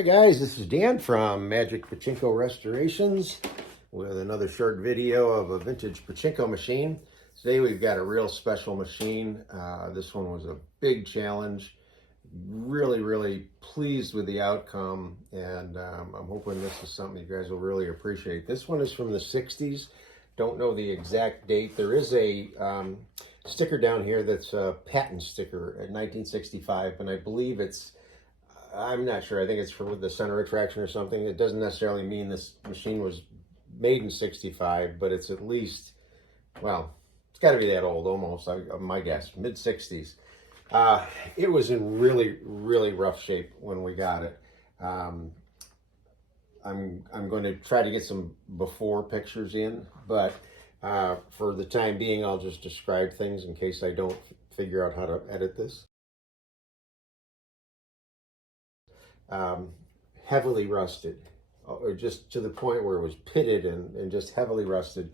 Hi guys, this is Dan from Magic Pachinko Restorations with another short video of a vintage Pachinko machine. Today we've got a real special machine. This one was a big challenge. Really pleased with the outcome, and I'm hoping this is something you guys will really appreciate. This one is from the 60s. Don't know the exact date. There is a sticker down here that's a patent sticker at 1965, and I believe I'm not sure. I think it's for the center attraction or something. It doesn't necessarily mean this machine was made in 65, but it's at least, well, it's got to be that old almost, my guess, mid-60s. It was in really rough shape when we got it. I'm going to try to get some before pictures in, but for the time being, I'll just describe things in case I don't figure out how to edit this. Heavily rusted, just to the point where it was pitted and just heavily rusted.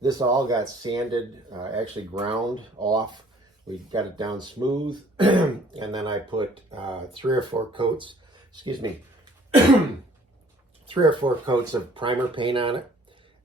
This all got sanded, actually ground off. We got it down smooth, and then I put 3 or 4 coats, excuse me, 3 or 4 coats of primer paint on it,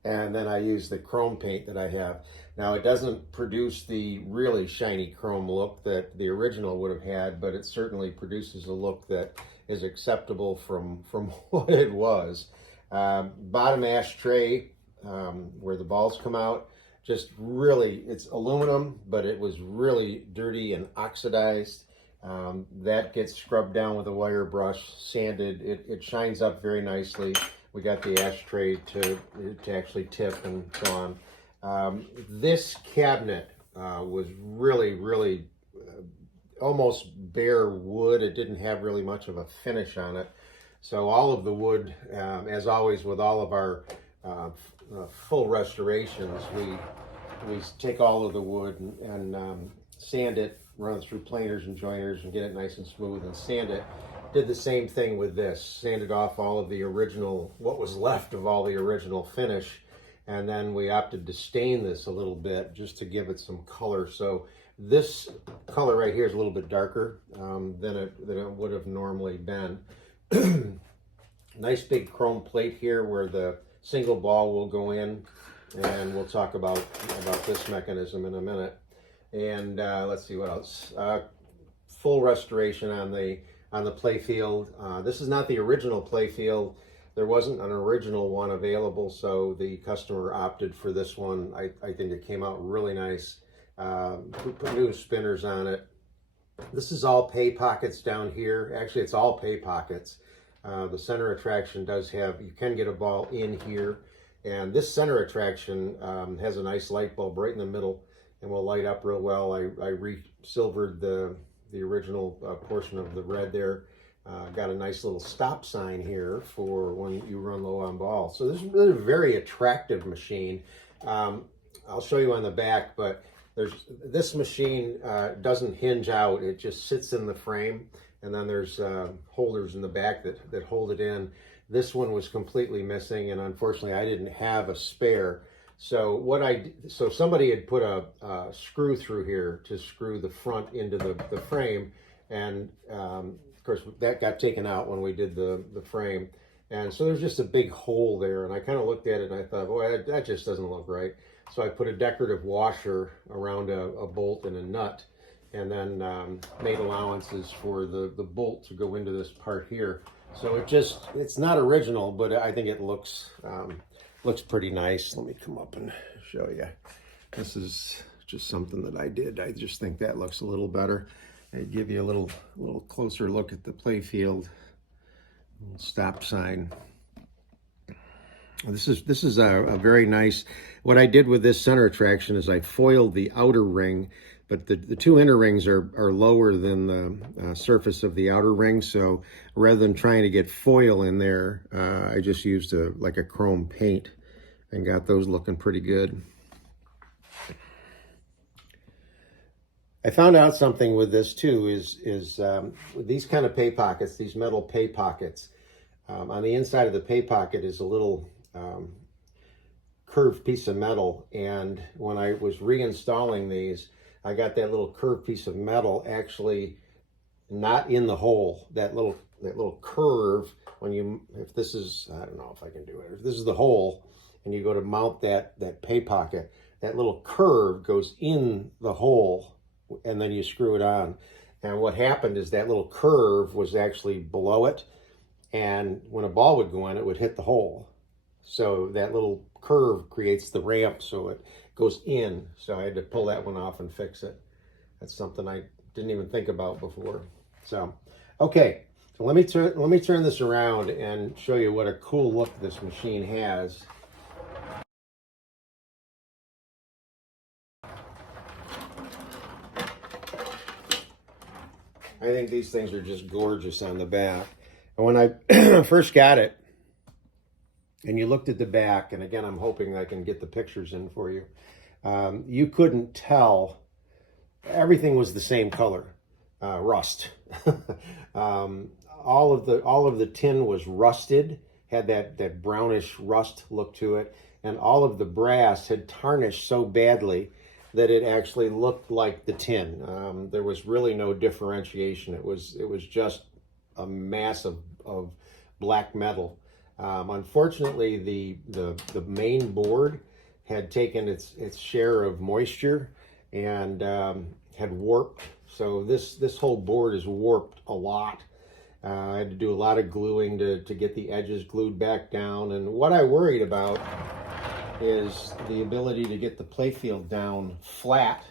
and then I use the chrome paint that I have. Now, it doesn't produce the really shiny chrome look that the original would have had, but it certainly produces a look that is acceptable from what it was. Bottom ashtray, where the balls come out, just really, it's aluminum, but it was really dirty and oxidized. That gets scrubbed down with a wire brush, sanded. It shines up very nicely. We got the ashtray to actually tip and so on. This cabinet was really almost bare wood. It didn't have really much of a finish on it. So all of the wood, as always with all of our full restorations, we take all of the wood and sand it, run it through planers and joiners and get it nice and smooth and sand it. Did the same thing with this, sanded off all of the original, what was left of all the original finish, and then we opted to stain this a little bit just to give it some color. So this color right here is a little bit darker than it would have normally been. Nice big chrome plate here where the single ball will go in, and we'll talk about this mechanism in a minute. And let's see what else. Full restoration on the play field. This is not the original play field. There wasn't an original one available, so the customer opted for this one. I think it came out really nice. We put new spinners on it. This is all pay pockets down here. Actually, it's all pay pockets. The center attraction does have, you can get a ball in here, and this center attraction has a nice light bulb right in the middle and will light up real well. I re-silvered the original portion of the red there. Got a nice little stop sign here for when you run low on ball. So this is really a very attractive machine. I'll show you on the back, but this machine doesn't hinge out. It just sits in the frame, and then there's holders in the back that hold it in. This one was completely missing, and unfortunately I didn't have a spare. So so somebody had put a screw through here to screw the front into the frame, and of course that got taken out when we did the frame. And so there's just a big hole there, and I kind of looked at it and I thought, boy, that just doesn't look right. So I put a decorative washer around a bolt and a nut, and then made allowances for the bolt to go into this part here. So it's not original, but I think it looks pretty nice. Let me come up and show you. This is just something that I did. I just think that looks a little better. I give you a little closer look at the play field. Stop sign. This is a very nice, what I did with this center attraction is I foiled the outer ring, but the 2 inner rings are lower than the surface of the outer ring. So rather than trying to get foil in there, I just used like a chrome paint and got those looking pretty good. I found out something with this too, is with these kind of pay pockets, these metal pay pockets, on the inside of the pay pocket is a little curved piece of metal, and when I was reinstalling these, I got that little curved piece of metal actually not in the hole. That little curve if this is, I don't know if I can do it, if this is the hole and you go to mount that pay pocket, that little curve goes in the hole and then you screw it on. And what happened is that little curve was actually below it, and when a ball would go in, it would hit the hole. So that little curve creates the ramp, so it goes in. So I had to pull that one off and fix it. That's something I didn't even think about before. So, okay, so let me turn this around and show you what a cool look this machine has. I think these things are just gorgeous on the back. And when I first got it, and you looked at the back, and again, I'm hoping I can get the pictures in for you, you couldn't tell. Everything was the same color, rust. All of the tin was rusted, had that brownish rust look to it, and all of the brass had tarnished so badly that it actually looked like the tin. There was really no differentiation. It was just a mass of black metal. Unfortunately, the main board had taken its share of moisture and had warped. So this whole board is warped a lot. I had to do a lot of gluing to get the edges glued back down. And what I worried about is the ability to get the playfield down flat.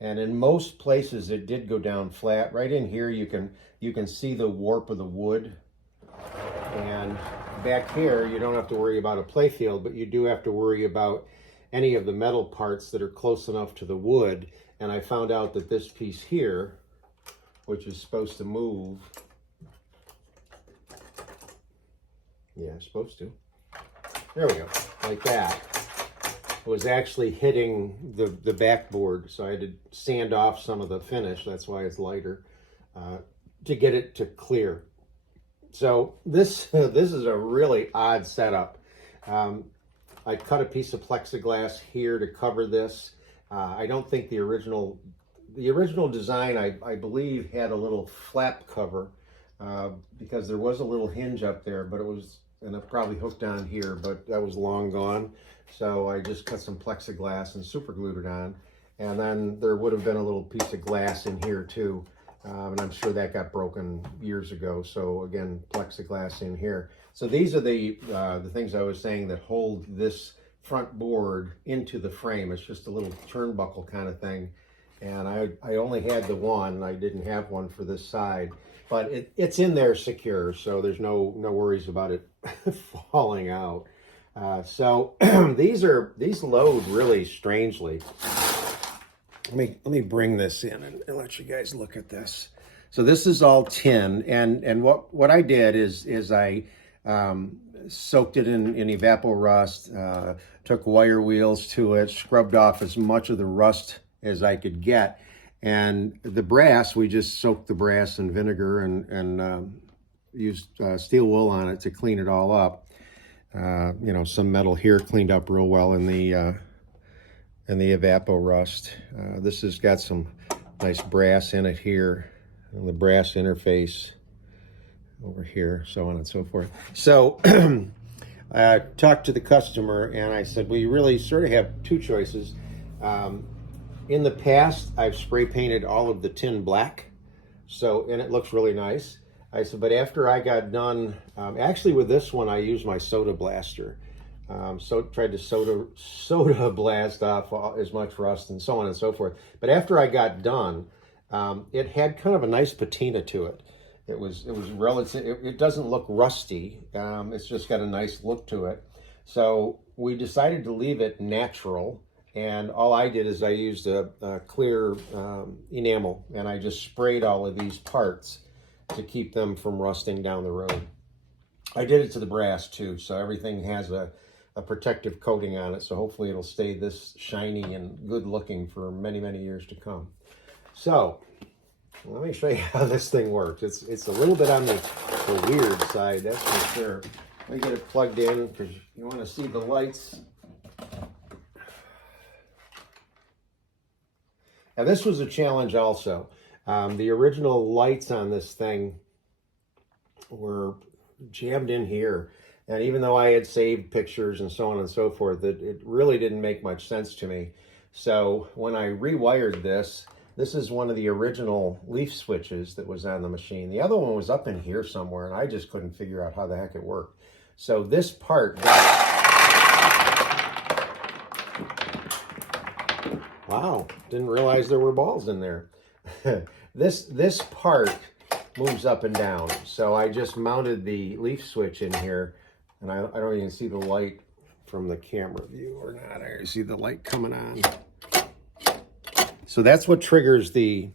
And in most places it did go down flat. Right in here you can see the warp of the wood. And back here you don't have to worry about a playfield, but you do have to worry about any of the metal parts that are close enough to the wood. And I found out that this piece here, which is supposed to move, yeah, it's supposed to, there we go, like that, was actually hitting the backboard. So I had to sand off some of the finish, that's why it's lighter, to get it to clear. So this is a really odd setup. I cut a piece of plexiglass here to cover this. I don't think the original design, I believe, had a little flap cover because there was a little hinge up there, but it was, and it probably hooked on here, but that was long gone. So I just cut some plexiglass and super glued it on. And then there would have been a little piece of glass in here too. And I'm sure that got broken years ago. So again, plexiglass in here. So these are the things I was saying that hold this front board into the frame. It's just a little turnbuckle kind of thing. And I only had the one. I didn't have one for this side, but it's in there secure. So there's no worries about it falling out. So these load really strangely. Let me bring this in and let you guys look at this. So this is all tin, and what I did is I soaked it in evapor rust, took wire wheels to it, scrubbed off as much of the rust as I could get, and the brass, we just soaked the brass in vinegar and used steel wool on it to clean it all up. You know, some metal here cleaned up real well in the evapor rust. This has got some nice brass in it here, and the brass interface over here, so on and so forth. So I talked to the customer and I said, well, you really sort of have two choices. In the past, I've spray painted all of the tin black, and it looks really nice. I said, but after I got done, actually with this one, I used my soda blaster. So tried to soda blast off as much rust and so on and so forth. But after I got done, it had kind of a nice patina to it. It was relative. It doesn't look rusty. It's just got a nice look to it. So we decided to leave it natural. And all I did is I used a clear enamel, and I just sprayed all of these parts to keep them from rusting down the road. I did it to the brass too, so everything has a protective coating on it, so hopefully it'll stay this shiny and good looking for many, many years to come. So let me show you how this thing works. It's a little bit on the weird side, that's for sure. Let me get it plugged in because you want to see the lights. Now this was a challenge also. The original lights on this thing were jammed in here. And even though I had saved pictures and so on and so forth, it really didn't make much sense to me. So when I rewired this, this is one of the original leaf switches that was on the machine. The other one was up in here somewhere, and I just couldn't figure out how the heck it worked. So this part, wow, didn't realize there were balls in there. This part moves up and down. So I just mounted the leaf switch in here, and I don't even see the light from the camera view or not. I see the light coming on. So that's what triggers the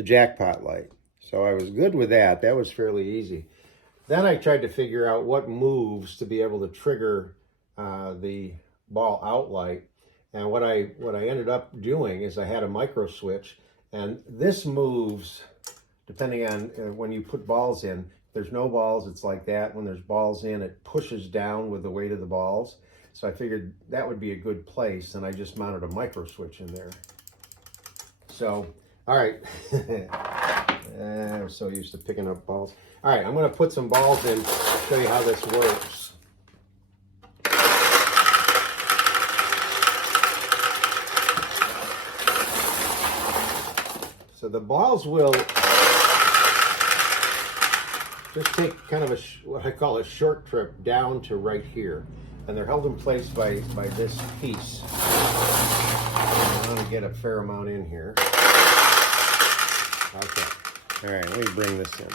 jackpot light. So I was good with that. That was fairly easy. Then I tried to figure out what moves to be able to trigger the ball out light. And what I ended up doing is I had a micro switch, and this moves depending on when you put balls in. If there's no balls, it's like that. When there's balls in, it pushes down with the weight of the balls. So I figured that would be a good place, and I just mounted a micro switch in there. So, all right. I'm so used to picking up balls. All right, I'm going to put some balls in, show you how this works. So the balls will just take kind of what I call a short trip down to right here. And they're held in place by this piece. I'm going to get a fair amount in here. Okay. All right, let me bring this in.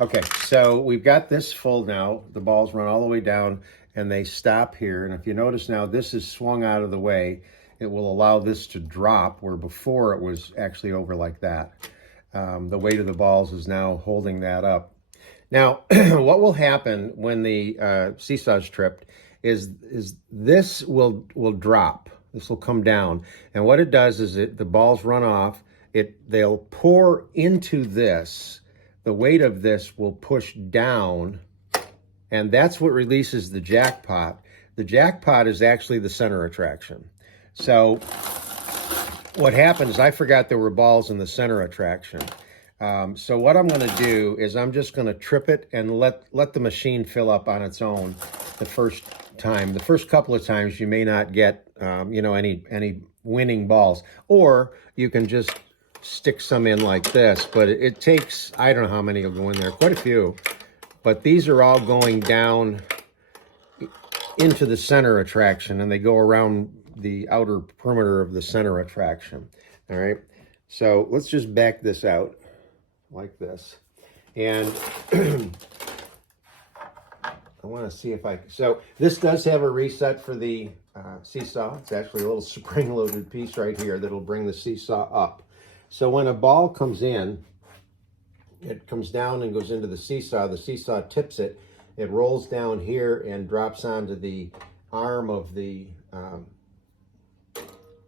Okay, so we've got this full now. The balls run all the way down, and they stop here. And if you notice now, this is swung out of the way. It will allow this to drop, where before it was actually over like that. The weight of the balls is now holding that up. Now, what will happen when the seesaw's tripped is this will drop. This will come down. And what it does is the balls run off. They'll pour into this. The weight of this will push down, and that's what releases the jackpot. The jackpot is actually the center attraction. So what happened is I forgot there were balls in the center attraction. So what I'm going to do is I'm just going to trip it and let the machine fill up on its own the first time. The first couple of times you may not get any winning balls, or you can just stick some in like this, but it takes, I don't know how many will go in there, quite a few, but these are all going down into the center attraction, and they go around the outer perimeter of the center attraction. All right, so let's just back this out like this, and I want to see if so this does have a reset for the seesaw. It's actually a little spring-loaded piece right here that'll bring the seesaw up. So when a ball comes in, it comes down and goes into the seesaw tips it, it rolls down here and drops onto the arm of the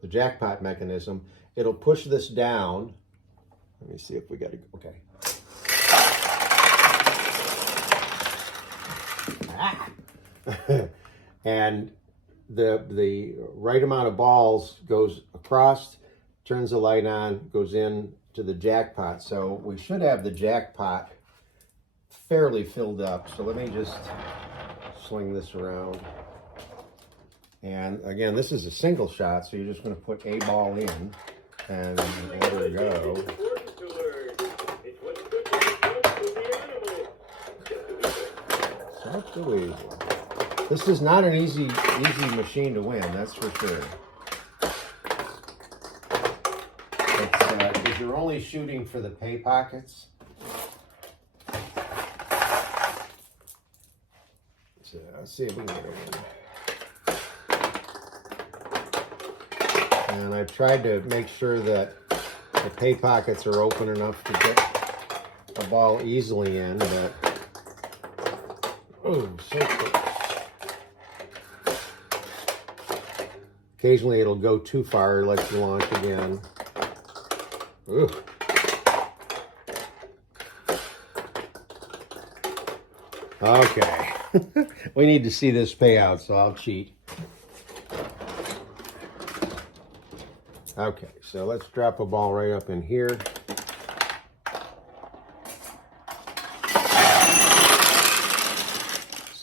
jackpot mechanism. It'll push this down. Let me see if we got to, okay. And the right amount of balls goes across, turns the light on, goes in to the jackpot. So we should have the jackpot fairly filled up. So let me just swing this around. And again, this is a single shot, so you're just going to put a ball in, and there we go. So this is not an easy machine to win, that's for sure. Because you're only shooting for the pay pockets. So let's see if we can get it in. And I tried to make sure that the pay pockets are open enough to get a ball easily in, but oh, so close. Occasionally it'll go too far, let you launch again. Ooh. Okay. We need to see this pay out, so I'll cheat. Okay, so let's drop a ball right up in here.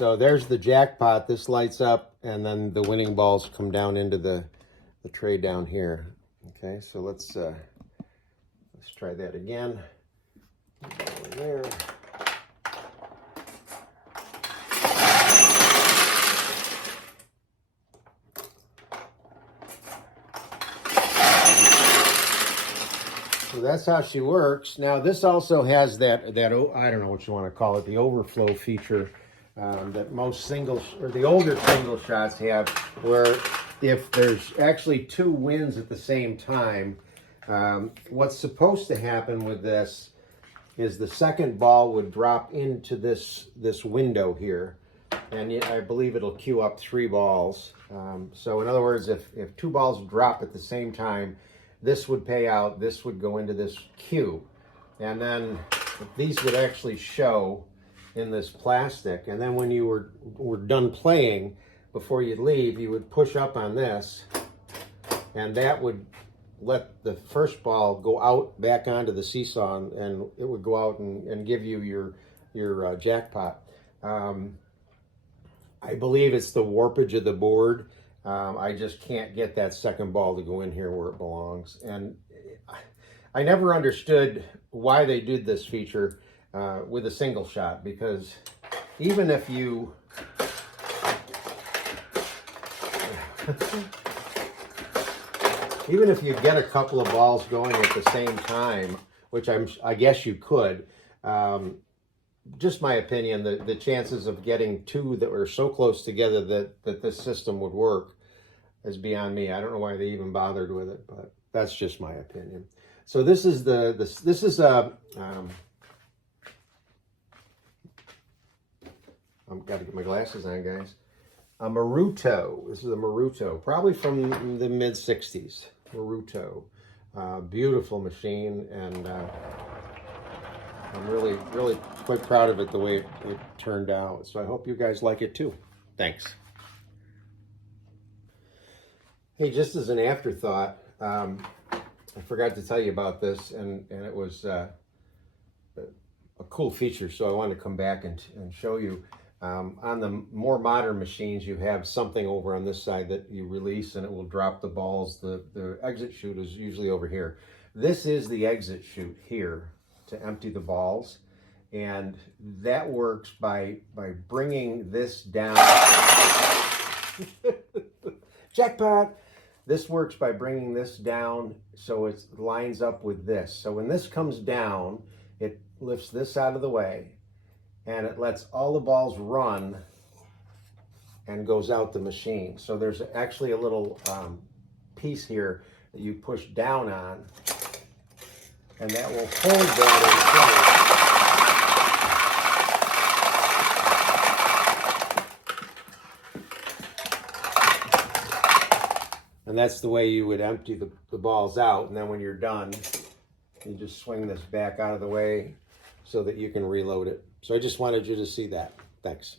So there's the jackpot. This lights up, and then the winning balls come down into the tray down here. Okay, so let's try that again. Over there. So that's how she works. Now this also has that I don't know what you want to call it, the overflow feature that most the older single shots have, where if there's actually two wins at the same time, what's supposed to happen with this is the second ball would drop into this window here, and I believe it'll queue up 3 balls. So in other words, if 2 balls drop at the same time, this would pay out, this would go into this queue, and then these would actually show in this plastic, and then when you were done playing, before you'd leave, you would push up on this, and that would let the first ball go out back onto the seesaw, and it would go out and give you your jackpot. I believe it's the warpage of the board. I just can't get that second ball to go in here where it belongs. And I never understood why they did this feature with a single shot, because even if you get a couple of balls going at the same time, which I guess you could, just my opinion, the chances of getting 2 that were so close together that this system would work is beyond me. I don't know why they even bothered with it, but that's just my opinion. So this is I've got to get my glasses on, guys. A Maruto. This is a Maruto, probably from the mid-60s. Maruto. Beautiful machine, and I'm really quite proud of it, the way it turned out. So I hope you guys like it too. Thanks. Hey, just as an afterthought, I forgot to tell you about this, and it was a cool feature, so I wanted to come back and show you. On the more modern machines, you have something over on this side that you release, and it will drop the balls. The exit chute is usually over here. This is the exit chute here to empty the balls, and that works by bringing this down. Jackpot! This works by bringing this down so it lines up with this. So when this comes down, it lifts this out of the way, and it lets all the balls run and goes out the machine. So there's actually a little piece here that you push down on, and that will hold that in place. And that's the way you would empty the balls out. And then when you're done, you just swing this back out of the way so that you can reload it. So I just wanted you to see that. Thanks.